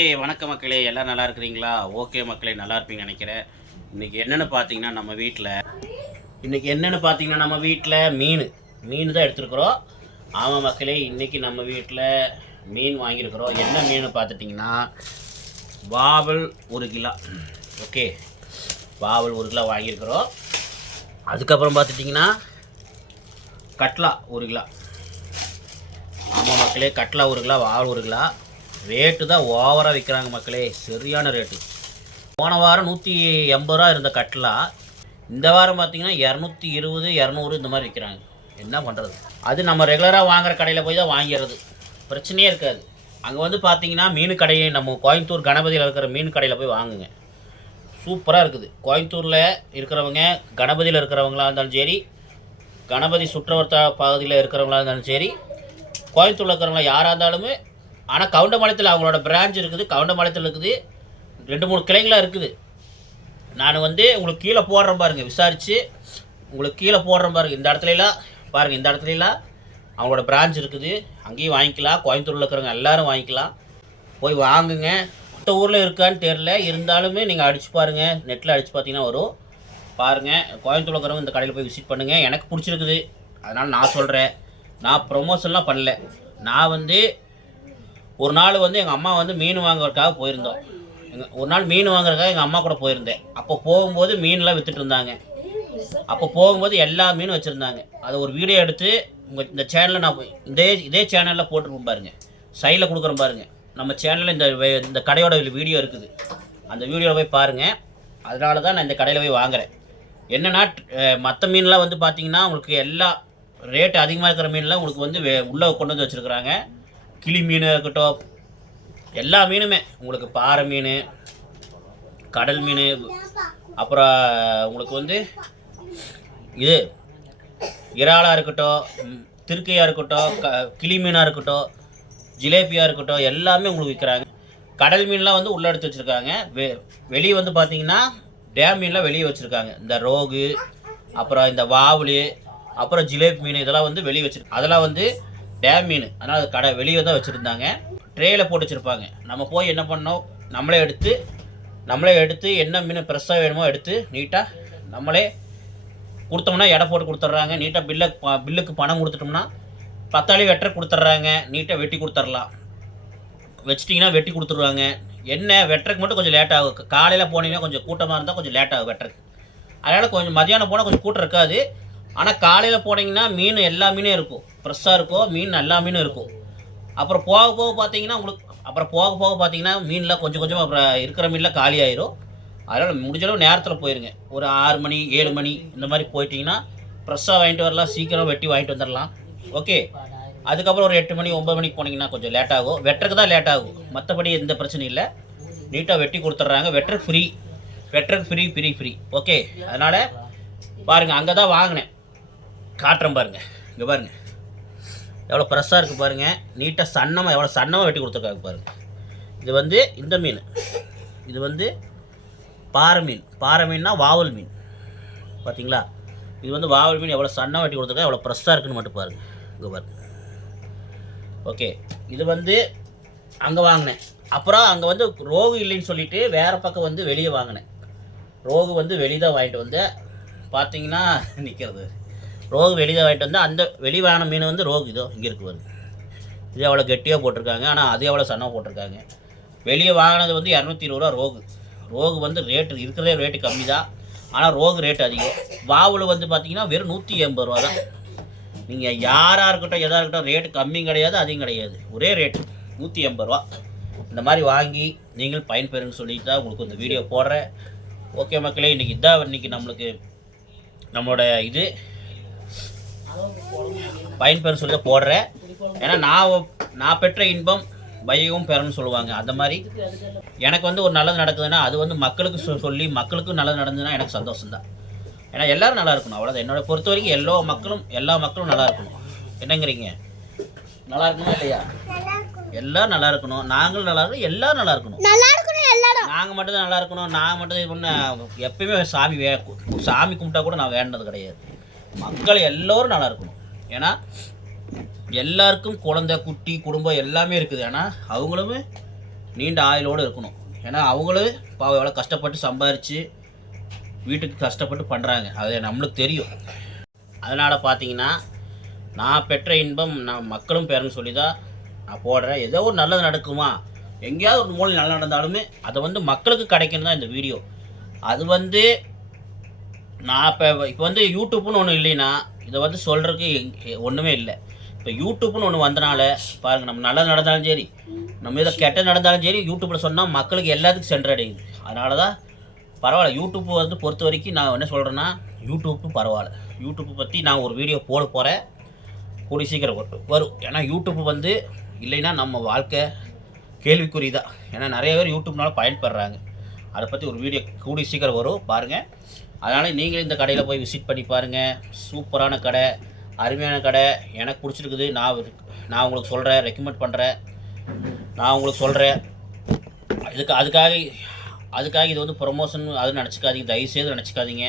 வணக்கம் மக்களே, எல்லாம் நல்லா இருக்கிறீங்களா? ஓகே மக்களே, நல்லா இருப்பீங்கன்னு நினைக்கிறேன். இன்றைக்கி என்னென்னு பார்த்தீங்கன்னா நம்ம வீட்டில் மீன் தான் எடுத்துருக்குறோம். ஆமாம் மக்களே, இன்றைக்கி நம்ம வீட்டில் மீன் வாங்கியிருக்கிறோம். என்ன மீன் பார்த்துட்டிங்கன்னா வாவல் 1 கிலோ. ஓகே, வாவல் 1 கிலோ வாங்கியிருக்கிறோம். அதுக்கப்புறம் பார்த்துட்டிங்கன்னா கட்லா 1 கிலோ. ஆமாம் மக்களே, கட்லா 1 கிலோ, வாவல் 1 கிலோ. ரேட்டு தான் ஓவராக விற்கிறாங்க மக்களே, சரியான ரேட்டு. போன வாரம் 180 ரூபா இருந்த கட்லா இந்த வாரம் பார்த்திங்கன்னா 220, 200 இந்த மாதிரி விற்கிறாங்க. என்ன பண்ணுறது? அது நம்ம ரெகுலராக வாங்குகிற கடையில் போய் தான் வாங்கிடுறது, பிரச்சனையே இருக்காது. அங்கே வந்து பார்த்திங்கன்னா மீன் கடையை நம்ம கோயம்புத்தூர் கணபதியில் இருக்கிற மீன் கடையில் போய் வாங்குங்க, சூப்பராக இருக்குது. கோயம்புத்தூரில் இருக்கிறவங்க, கணபதியில் இருக்கிறவங்களா இருந்தாலும் சரி, கணபதி சுற்றுவட்டார பகுதியில் இருக்கிறவங்களா இருந்தாலும் சரி, கோயம்புத்தூரில் இருக்கிறவங்களா யாராக இருந்தாலுமே. ஆனால் கவுண்டம்பாளையத்தில் அவங்களோட பிரான்ச் இருக்குது, கவுண்டம்பாளையத்தில் இருக்குது, 2-3 கிளைங்களாக இருக்குது. நான் வந்து உங்களுக்கு கீழே போடுறேன் பாருங்கள், விசாரித்து உங்களுக்கு கீழே போடுறேன் பாருங்கள். இந்த இடத்துலலாம் பாருங்கள், இந்த இடத்துலலாம் அவங்களோட பிரான்ச் இருக்குது, அங்கேயும் வாங்கிக்கலாம். கோயம்புத்தூரில் இருக்கிறவங்க எல்லோரும் வாங்கிக்கலாம், போய் வாங்குங்க. மற்ற ஊரில் இருக்கான்னு தெரில, இருந்தாலுமே நீங்கள் அடித்து பாருங்கள், நெட்டில் அடித்து பார்த்தீங்கன்னா வரும். பாருங்கள், கோயம்புத்தூரில் இருக்கிறவங்க இந்த கடையில் போய் விசிட் பண்ணுங்கள். எனக்கு பிடிச்சிருக்குது, அதனால் நான் சொல்கிறேன். நான் ப்ரொமோஷன்லாம் பண்ணல. நான் வந்து ஒரு நாள் வந்து எங்கள் அம்மா வந்து மீன் வாங்குறதுக்காக போயிருந்தோம். ஒரு நாள் மீன் வாங்குறதுக்காக எங்கள் அம்மா கூட போயிருந்தேன். அப்போ போகும்போது மீன்லாம் விற்றுட்டு இருந்தாங்க. அப்போ போகும்போது எல்லா மீனும் வச்சுருந்தாங்க. அதை ஒரு வீடியோ எடுத்து இந்த சேனலில் நான் இதே சேனலில் போட்டுருப்போம் பாருங்கள், சைடில் கொடுக்குறோம் பாருங்கள். நம்ம சேனலில் இந்த கடையோட வீடியோ இருக்குது, அந்த வீடியோவில் போய் பாருங்கள். அதனால தான் நான் இந்த கடையில் போய் வாங்குகிறேன். என்னென்னா மற்ற மீன்லாம் வந்து பார்த்திங்கன்னா உங்களுக்கு எல்லா ரேட்டு அதிகமாக இருக்கிற மீன்லாம் உங்களுக்கு வந்து உள்ளே கொண்டு வந்து வச்சுருக்குறாங்க. கிளி மீன் இருக்கட்டும், எல்லா மீனுமே உங்களுக்கு, பாறை மீன், கடல் மீன், அப்புறம் உங்களுக்கு வந்து இது இறாலாக இருக்கட்டும், திருக்கையாக இருக்கட்டும், கிளி மீனாக இருக்கட்டும், ஜிலேபியாக இருக்கட்டும், எல்லாமே உங்களுக்கு விற்கிறாங்க. கடல் மீன்லாம் வந்து உள்ளே எடுத்து வச்சுருக்காங்க. வெளியே வந்து பார்த்திங்கன்னா டேம் மீன்லாம் வெளியே வச்சுருக்காங்க. இந்த ரோகு, அப்புறம் இந்த வாவுளி, அப்புறம் ஜிலேபி மீன், இதெல்லாம் வந்து வெளியே வச்சுருக்காங்க. அதெல்லாம் வந்து டேம் மீன், அதனால் அது கடை வெளியே தான் வச்சுருந்தாங்க. ட்ரேயில் போட்டு வச்சுருப்பாங்க. நம்ம போய் என்ன பண்ணோம், நம்மளே எடுத்து என்ன மீன் ஃப்ரெஷ்ஷாக வேணுமோ எடுத்து நீட்டாக நம்மளே கொடுத்தோம்னா எடை போட்டு கொடுத்துட்றாங்க. நீட்டாக பில்லுக்கு பணம் கொடுத்துட்டோம்னா 10 ஆளி வெட்டுற கொடுத்துட்றாங்க. நீட்டாக வெட்டி கொடுத்துட்லாம். வச்சிட்டிங்கன்னா வெட்டி கொடுத்துருவாங்க. என்ன வெட்டுறதுக்கு மட்டும் கொஞ்சம் லேட் ஆகும். காலையில் போனீங்கன்னா கொஞ்சம் கூட்டமாக இருந்தால் கொஞ்சம் லேட் ஆகும் வெட்டுறதுக்கு. அதனால் கொஞ்சம் மதியானம் போனால் கொஞ்சம் கூட்டம் இருக்காது. ஆனால் காலையில் போனீங்கன்னா மீன் எல்லா மீனும் இருக்கும், ஃப்ரெஷ்ஷாக இருக்கும், மீன் எல்லா மீனும் இருக்கும். அப்புறம் போக பார்த்தீங்கன்னா பார்த்தீங்கன்னா மீன்லாம் கொஞ்சம் அப்புறம் இருக்கிற மீன்லாம் காலி ஆயிரும். அதனால் முடிஞ்சளவு நேரத்தில் போயிருங்க. ஒரு 6 மணி 7 மணி இந்த மாதிரி போயிட்டிங்கன்னா ஃப்ரெஷ்ஷாக வாங்கிட்டு வரலாம், சீக்கிரம் வெட்டி வாங்கிட்டு வந்துடலாம். ஓகே, அதுக்கப்புறம் ஒரு 8 மணி 9 மணிக்கு போனீங்கன்னா கொஞ்சம் லேட் ஆகும். வெட்டுறதுக்கு தான் லேட் ஆகும், மற்றபடி எந்த பிரச்சனையும் இல்லை. நீட்டாக வெட்டி கொடுத்துட்றாங்க. வெட்டுறதுக்கு ஃப்ரீ. ஓகே, அதனால் பாருங்கள், அங்கே தான் வாங்கினேன், காட்டுறேன் பாருங்கள். இங்கே பாருங்கள் எவ்வளோ ஃப்ரெஷ்ஷாக இருக்குது பாருங்கள். நீட்டாக எவ்வளோ சன்னமாக வெட்டி கொடுத்துருக்காங்க பாருங்கள். இது வந்து இந்த மீன், இது வந்து பாறை மீன்னா வாவல் மீன், பார்த்தீங்களா? இது வந்து வாவல் மீன் எவ்வளோ சன்னமாக வெட்டி கொடுத்துருக்கா, எவ்வளோ ஃப்ரெஷ்ஷாக இருக்குன்னு மட்டும் பாருங்கள். இங்கே பாருங்கள். ஓகே, இது வந்து அங்கே வாங்கினேன். அப்புறம் அங்கே வந்து ரோகு இல்லைன்னு சொல்லிவிட்டு வேறு பக்கம் வந்து வெளியே வாங்கினேன். ரோகு வந்து வெளியே தான் வாங்கிட்டு வந்தேன். பார்த்தீங்கன்னா நிற்கிறது ரோகு வெளியே வாங்கிட்டு வந்தால் அந்த வெளிவான மீன் வந்து ரோகு இதோ இங்கே இருக்கு பாருங்க. இது எவ்வளோ கெட்டியாக போட்டிருக்காங்க, ஆனால் அது எவ்வளோ சன்னமாக போட்டிருக்காங்க. வெளியே வாங்கினது வந்து 220 ரூபா ரோகு வந்து இருக்கிறதே ரேட்டு கம்மி தான், ஆனால் ரோகு ரேட்டு அதிகம். வாவல் வந்து பார்த்திங்கன்னா வெறும் 180 ரூபா தான். நீங்கள் யாராக இருக்கட்டும் எதாக இருக்கட்டும், ரேட்டு கம்மியும் கிடையாது அதிகம் கிடையாது, ஒரே ரேட்டு 180 ரூபா. இந்த மாதிரி வாங்கி நீங்கள் பயன்பெறுன்னு சொல்லிட்டு தான் உங்களுக்கு இந்த வீடியோ போடுறேன். ஓகே மக்களே, இன்றைக்கி நம்மளோட இது பயன்பெறுன்னு சொல்லி போடுறேன். ஏன்னா நான் பெற்ற இன்பம் வையகம் பெறணும்னு சொல்லுவாங்க. அந்த மாதிரி எனக்கு வந்து ஒரு நல்லது நடக்குதுன்னா அது வந்து மக்களுக்கு சொல்லி மக்களுக்கும் நல்லது நடந்ததுன்னா எனக்கு சந்தோஷம்தான். ஏன்னா எல்லோரும் நல்லா இருக்கணும், அவ்வளோதான். என்னோட பொறுத்த வரைக்கும் எல்லா மக்களும் நல்லா இருக்கணும். என்னங்கிறீங்க? நல்லா இருக்கணும் இல்லையா? எல்லோரும் நல்லா இருக்கணும், நாங்களும் நல்லா இருக்கணும், எல்லோரும் நல்லா இருக்கணும். நாங்கள் மட்டும்தான் நல்லா இருக்கணும், நான் மட்டும் இது பண்ண எப்பயுமே சாமி கும்பிட்டா கூட நான் வேண்டது கிடையாது. மக்கள் எல்லோரும் நல்லா இருக்கணும். ஏன்னா எல்லாருக்கும் குழந்தை குட்டி குடும்பம் எல்லாமே இருக்குது. ஏன்னா அவங்களுமே நீண்ட ஆயுளோடு இருக்கணும். ஏன்னா அவங்களும் பாவம் எவ்வளோ கஷ்டப்பட்டு சம்பாரித்து வீட்டுக்கு கஷ்டப்பட்டு பண்ணுறாங்க, அது நம்மளுக்கு தெரியும். அதனால் பார்த்தீங்கன்னா நான் பெற்ற இன்பம் நான் மக்களும் பெறணும்னு சொல்லி தான் நான் போடுறேன். ஏதோ ஒரு நல்லது நடக்குமா, எங்கேயாவது ஒரு மூலையில் நல்லா நடந்தாலுமே அதை வந்து மக்களுக்கு கிடைக்கணும் தான் இந்த வீடியோ. அது வந்து நான் இப்போ வந்து யூடியூப்னு ஒன்று இல்லைன்னா இதை வந்து சொல்கிறதுக்கு ஒன்றுமே இல்லை. இப்போ யூடியூப்னு ஒன்று வந்தனால பாருங்கள், நம்ம நல்லது நடந்தாலும் சரி, நம்ம இதை கெட்ட நடந்தாலும் சரி, யூடியூப்பில் சொன்னால் மக்களுக்கு எல்லாத்துக்கும் சென்றடையுது. அதனால தான் பரவாயில்ல. யூடியூப் வந்து பொறுத்த வரைக்கும் நான் என்ன சொல்கிறேன்னா, யூடியூப்பு பரவாயில்ல. யூடியூப்பை பற்றி நான் ஒரு வீடியோ போட போகிறேன், கூடிய சீக்கிரம் வரும். ஏன்னா யூடியூப் வந்து இல்லைன்னா நம்ம வாழ்க்கை கேள்விக்குறி தான். ஏன்னா நிறைய பேர் யூடியூப்னால பயன்படுறாங்க. அதை பற்றி ஒரு வீடியோ கூடிய சீக்கிரம் வரும், பாருங்கள். அதனால் நீங்களும் இந்த கடையில் போய் விசிட் பண்ணி பாருங்கள். சூப்பரான கடை, அருமையான கடை, எனக்கு பிடிச்சிருக்குது. நான் உங்களுக்கு சொல்கிறேன், ரெக்கமெண்ட் பண்ணுறேன், நான் உங்களுக்கு சொல்கிறேன். அதுக்காக இது வந்து ப்ரொமோஷன் அது நினச்சிக்காதீங்க, தயவுசெய்து நினச்சிக்காதீங்க.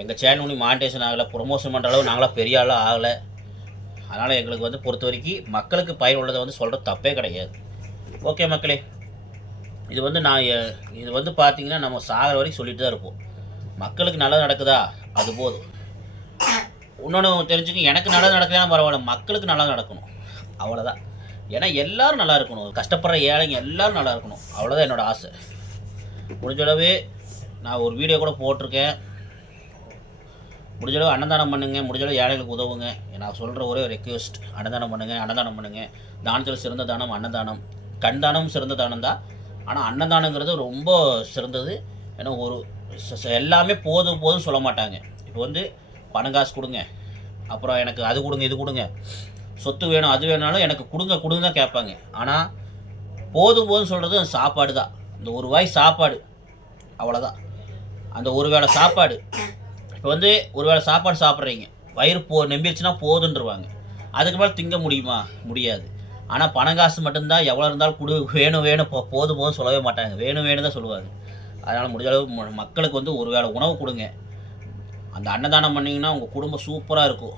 எங்கள் சேனல் ஒன்றும் மானிட்டேஷன் ஆகலை, ப்ரொமோஷன் பண்ணுற அளவு நாங்களாம் பெரிய ஆளாக ஆகலை. அதனால் எங்களுக்கு வந்து பொறுத்த வரைக்கும் மக்களுக்கு பயனுள்ளதை வந்து சொல்கிறது தப்பே கிடையாது. ஓகே மக்களே, இது வந்து பார்த்திங்கன்னா நம்ம சாகிற வரைக்கும் சொல்லிட்டு தான் இருப்போம். மக்களுக்கு நல்லது நடக்குதா அது போதும். இன்னொன்று தெரிஞ்சுக்க, எனக்கு நல்லது நடக்கலைன்னா பரவாயில்ல, மக்களுக்கு நல்லா நடக்கணும், அவ்வளோதான். ஏன்னா எல்லோரும் நல்லா இருக்கணும், கஷ்டப்படுற ஏழைங்க எல்லோரும் நல்லா இருக்கணும், அவ்வளோதான் என்னோடய ஆசை. முடிஞ்சளவு நான் ஒரு வீடியோ கூட போட்டிருக்கேன். முடிஞ்சளவு அன்னதானம் பண்ணுங்கள், முடிஞ்சளவு ஏழைகளுக்கு உதவுங்க. நான் சொல்கிற ஒரே ரெக்வெஸ்ட், அன்னதானம் பண்ணுங்கள். தானத்தில் சிறந்த தானம் அன்னதானம். கண் தானம் சிறந்த தானம் தான், ஆனால் அன்னதானங்கிறது ரொம்ப சிறந்தது. ஏன்னா எல்லாமே போதும் சொல்ல மாட்டாங்க. இப்போ வந்து பணம் காசு கொடுங்க, அப்புறம் எனக்கு அது கொடுங்க இது கொடுங்க, சொத்து வேணும் அது வேணாலும் எனக்கு கொடுங்க தான் கேட்பாங்க. ஆனால் போதும் சொல்கிறது அந்த சாப்பாடு தான். இந்த ஒரு வாய் சாப்பாடு, அவ்வளோதான். அந்த ஒரு வேளை சாப்பாடு, இப்போ வந்து ஒரு வேளை சாப்பாடு சாப்பிட்றீங்க, வயிறு நம்பிடுச்சுன்னா போதுன்றுவாங்க. அதுக்கு மேலே திங்க முடியுமா? முடியாது. ஆனால் பணம் காசு மட்டும்தான் எவ்வளோ இருந்தாலும் வேணும் போதும் சொல்லவே மாட்டாங்க, வேணும் தான் சொல்லுவாங்க. அதனால் முடிஞ்ச அளவு மக்களுக்கு வந்து ஒரு வேளை உணவு கொடுங்க. அந்த அன்னதானம் பண்ணிங்கன்னா உங்கள் குடும்பம் சூப்பராக இருக்கும்,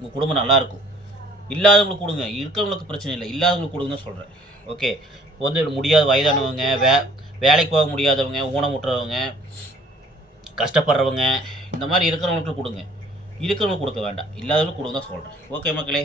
உங்கள் குடும்பம் நல்லாயிருக்கும். இல்லாதவங்களுக்கு கொடுங்க, இருக்கிறவங்களுக்கு பிரச்சனை இல்லை, இல்லாதவங்களுக்கு கொடுங்க சொல்கிறேன். ஓகே, இப்போ வந்து முடியாத வயதானவங்க, வேலைக்கு போக முடியாதவங்க, ஊனமுட்டுறவங்க, கஷ்டப்படுறவங்க, இந்த மாதிரி இருக்கிறவங்களுக்கு கொடுங்க. இருக்கிறவங்களுக்கு கொடுக்க வேண்டாம், இல்லாதவங்களுக்கு கொடுங்க தான் சொல்கிறேன். ஓகே மக்களே,